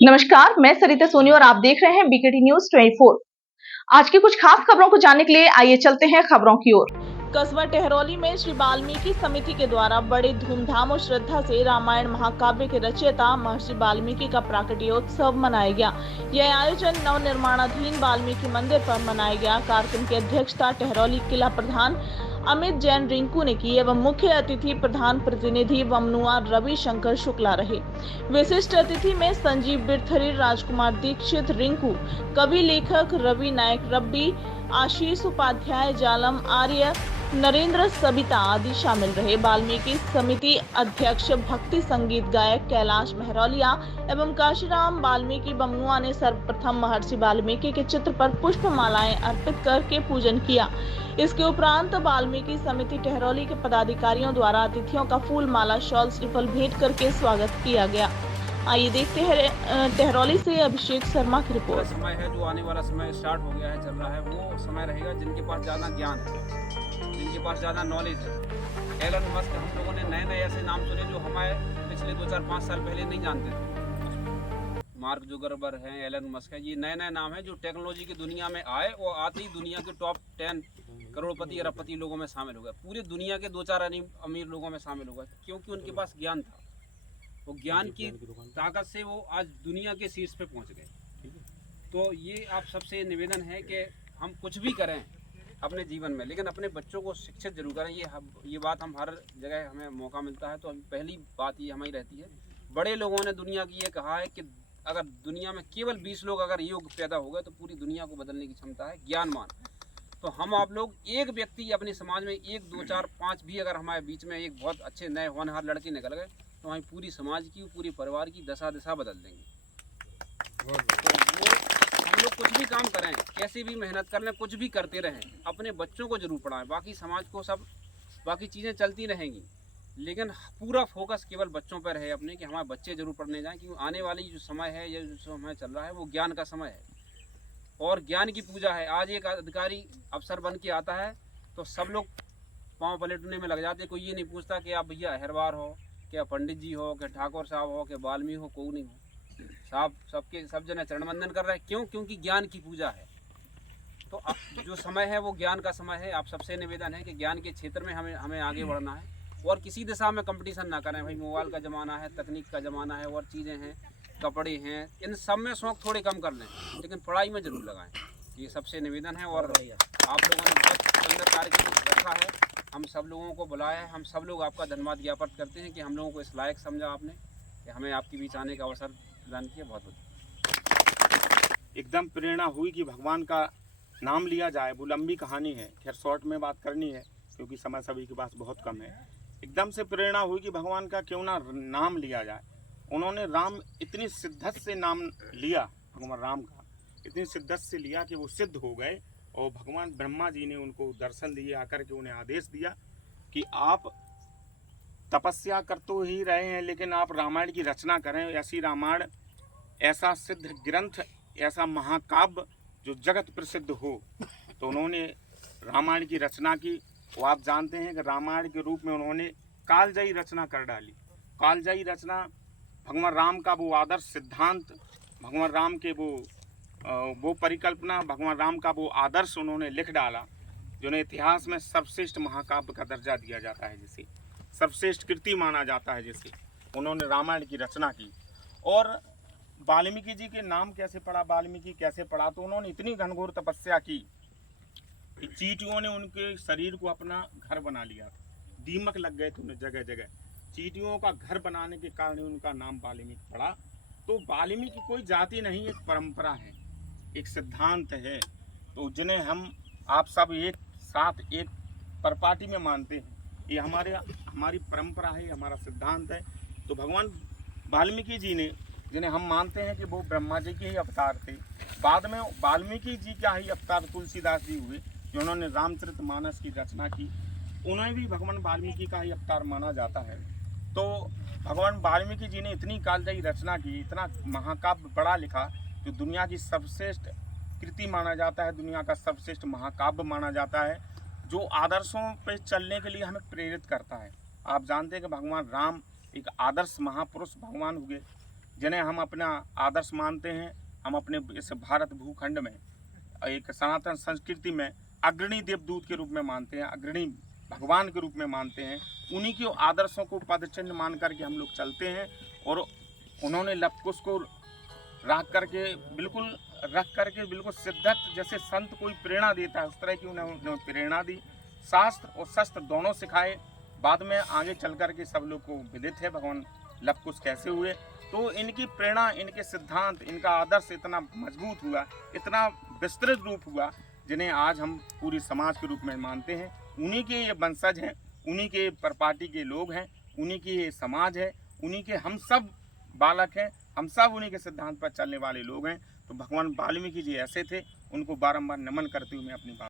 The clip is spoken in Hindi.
नमस्कार, मैं सरिता सोनी और आप देख रहे हैं बीकेटी न्यूज 24। आज की कुछ खास खबरों को जानने के लिए आइए चलते हैं खबरों की ओर। कस्बा टेहरौली में श्री वाल्मीकि समिति के द्वारा बड़े धूमधाम और श्रद्धा से रामायण महाकाव्य के रचयिता महर्षि वाल्मीकि का प्राकट्योत्सव मनाया गया। यह आयोजन नव निर्माणाधीन वाल्मीकि मंदिर पर मनाया गया। कार्यक्रम की अध्यक्षता टेहरौली किला प्रधान अमित जैन रिंकू ने की एवं मुख्य अतिथि प्रधान प्रतिनिधि वमनुआ रविशंकर शुक्ला रहे। विशिष्ट अतिथि में संजीव बिरथरी, राजकुमार दीक्षित, रिंकू, कवि लेखक रवि नायक रब्बी, आशीष उपाध्याय, जालम आर्य, नरेंद्र सबिता आदि शामिल रहे। वाल्मीकि समिति अध्यक्ष भक्ति संगीत गायक कैलाश महरौलिया एवं काशीराम वाल्मीकि बमनुआ ने सर्वप्रथम महर्षि वाल्मीकि के चित्र पर पुष्प मालाएं अर्पित करके पूजन किया। इसके उपरांत वाल्मीकि समिति टेहरौली के पदाधिकारियों द्वारा अतिथियों का फूल माला, शॉल, श्रीफल भेंट करके स्वागत किया गया। आइए देखते हैं टेहरौली से अभिषेक शर्मा की रिपोर्ट। समय है जो आने वाला समय स्टार्ट हो गया है, चल रहा है, वो समय रहेगा जिनके पास ज़्यादा ज्ञान है, जिनके पास ज़्यादा नॉलेज है। एलन मस्क, हम लोगों ने नए नए ऐसे नाम सुने जो हमारे पिछले 2-4-5 साल पहले नहीं जानते थे। मार्क जुकरबर्ग हैं, एलन मस्क है, ये नए नए नाम हैं जो टेक्नोलॉजी की दुनिया में आए और आते ही दुनिया के टॉप 10 करोड़पति अरबपति लोगों में शामिल हो गए। पूरी दुनिया के 2-4 अमीर लोगों में शामिल हो गए, क्योंकि उनके पास ज्ञान था। वो ज्ञान की ताकत से वो आज दुनिया के शीर्ष पे पहुंच गए। तो ये आप सबसे निवेदन है कि हम कुछ भी करें अपने जीवन में, लेकिन अपने बच्चों को शिक्षित जरूर करें। ये बात हम हर जगह हमें मौका मिलता है तो पहली बात ये हमारी रहती है। बड़े लोगों ने दुनिया की ये कहा है कि अगर दुनिया में केवल 20 लोग अगर योग पैदा हो गए तो पूरी दुनिया को बदलने की क्षमता है ज्ञानवान। तो हम आप लोग एक व्यक्ति अपने समाज में 1, 2, 4, 5 भी अगर हमारे बीच में एक बहुत अच्छे नए होनहार लड़के निकल गए तो हमारी पूरी समाज की, पूरी परिवार की दिशा बदल देंगे। तो वो हम लोग कुछ भी काम करें, कैसे भी मेहनत कर लें, कुछ भी करते रहें, अपने बच्चों को जरूर पढ़ाएं। बाकी समाज को सब बाकी चीज़ें चलती रहेंगी, लेकिन पूरा फोकस केवल बच्चों पर रहे अपने, कि हमारे बच्चे जरूर पढ़ने जाएं, क्योंकि आने वाली जो समय है, ये जो समय चल रहा है, वो ज्ञान का समय है और ज्ञान की पूजा है। आज एक अधिकारी अफसर बन के आता है तो सब लोग पाँव पलटने में लग जाते। कोई ये नहीं पूछता कि आप भैया अहरवार हो, क्या पंडित जी हो, क्या ठाकुर साहब हो, क्या वाल्मीकि हो, कोई नहीं हो, साहब सब जने चरण वंदन कर रहे हैं। क्यों? क्योंकि ज्ञान की पूजा है। तो जो समय है वो ज्ञान का समय है। आप सबसे निवेदन है कि ज्ञान के क्षेत्र में हमें आगे बढ़ना है और किसी दिशा में कंपटीशन ना करें। भाई मोबाइल का ज़माना है, तकनीक का ज़माना है और चीज़ें हैं, कपड़े हैं, इन सब में शौक थोड़े कम कर लें, लेकिन पढ़ाई में ज़रूर लगाएं। ये सबसे निवेदन है। और आप लोगों ने बहुत सुंदर कार्यक्रम रखा है, हम सब लोगों को बुलाया है। हम सब लोग आपका धन्यवाद ज्ञापन करते हैं कि हम लोगों को इस लायक समझा आपने, कि हमें आपके बीच आने का अवसर प्रदान किया। बहुत बहुत एकदम प्रेरणा हुई कि भगवान का नाम लिया जाए। वो लंबी कहानी है, खैर शॉर्ट में बात करनी है क्योंकि समय सभी के पास बहुत कम है। एकदम से प्रेरणा हुई कि भगवान का क्यों ना नाम लिया जाए। उन्होंने राम इतनी शिद्दत से नाम लिया, भगवान राम का इतनी शिद्दत से लिया कि वो सिद्ध हो गए और भगवान ब्रह्मा जी ने उनको दर्शन दिए, आकर के उन्हें आदेश दिया कि आप तपस्या कर तो ही रहे हैं, लेकिन आप रामायण की रचना करें। ऐसी रामायण, ऐसा सिद्ध ग्रंथ, ऐसा महाकाव्य जो जगत प्रसिद्ध हो। तो उन्होंने रामायण की रचना की। वो आप जानते हैं कि रामायण के रूप में उन्होंने कालजयी रचना कर डाली। कालजयी रचना, भगवान राम का वो आदर्श सिद्धांत, भगवान राम के वो परिकल्पना, भगवान राम का वो आदर्श उन्होंने लिख डाला, जिन्हें इतिहास में सर्वश्रेष्ठ महाकाव्य का दर्जा दिया जाता है, जिसे सर्वश्रेष्ठ कृति माना जाता है, जिसे उन्होंने रामायण की रचना की। और वाल्मीकि जी के नाम कैसे पड़ा, वाल्मीकि कैसे पड़ा, तो उन्होंने इतनी घनघोर तपस्या की कि चींटियों ने उनके शरीर को अपना घर बना लिया। दीमक लग गए थे उन्हें जगह जगह। चींटियों का घर बनाने के कारण उनका नाम वाल्मीकि पड़ा। तो वाल्मीकि कोई जाति नहीं, एक परंपरा है, एक सिद्धांत है। तो जिन्हें हम आप सब एक साथ एक परपाटी में मानते हैं, ये हमारी परंपरा है, हमारा सिद्धांत है। तो भगवान वाल्मीकि जी ने, जिन्हें हम मानते हैं कि वो ब्रह्मा जी के ही अवतार थे, बाद में वाल्मीकि जी का ही अवतार तुलसीदास जी हुए, जिन्होंने रामचरितमानस की रचना की। उन्हें भी भगवान वाल्मीकि का ही अवतार माना जाता है। तो भगवान वाल्मीकि जी ने इतनी कालजयी रचना की, इतना महाकाव्य बड़ा लिखा, जो दुनिया की सर्वश्रेष्ठ कृति माना जाता है, दुनिया का सर्वश्रेष्ठ महाकाव्य माना जाता है, जो आदर्शों पे चलने के लिए हमें प्रेरित करता है। आप जानते हैं कि भगवान राम एक आदर्श महापुरुष भगवान हुए, जिन्हें हम अपना आदर्श मानते हैं। हम अपने इस भारत भूखंड में एक सनातन संस्कृति में अग्रणी देवदूत के रूप में मानते हैं, अग्रणी भगवान के रूप में मानते हैं। उन्हीं के आदर्शों को पदचिन्ह मान करके हम लोग चलते हैं और उन्होंने लव कुश को रख करके बिल्कुल सिद्धत्व जैसे संत कोई प्रेरणा देता है उस तरह की उन्होंने प्रेरणा दी। शास्त्र और शस्त्र दोनों सिखाए। बाद में आगे चल कर के सब लोग को विदित है भगवान लव कुश कैसे हुए। तो इनकी प्रेरणा, इनके सिद्धांत, इनका आदर्श इतना मजबूत हुआ, इतना विस्तृत रूप हुआ, जिन्हें आज हम पूरी समाज के रूप में मानते हैं। उन्हीं के ये वंशज हैं, उन्हीं के परपाटी के लोग हैं, उन्हीं की ये समाज है, उन्हीं के हम सब बालक हैं, हम सब उन्हीं के सिद्धांत पर चलने वाले लोग हैं। तो भगवान वाल्मीकि जी ऐसे थे, उनको बारंबार नमन करते हुए मैं अपनी बात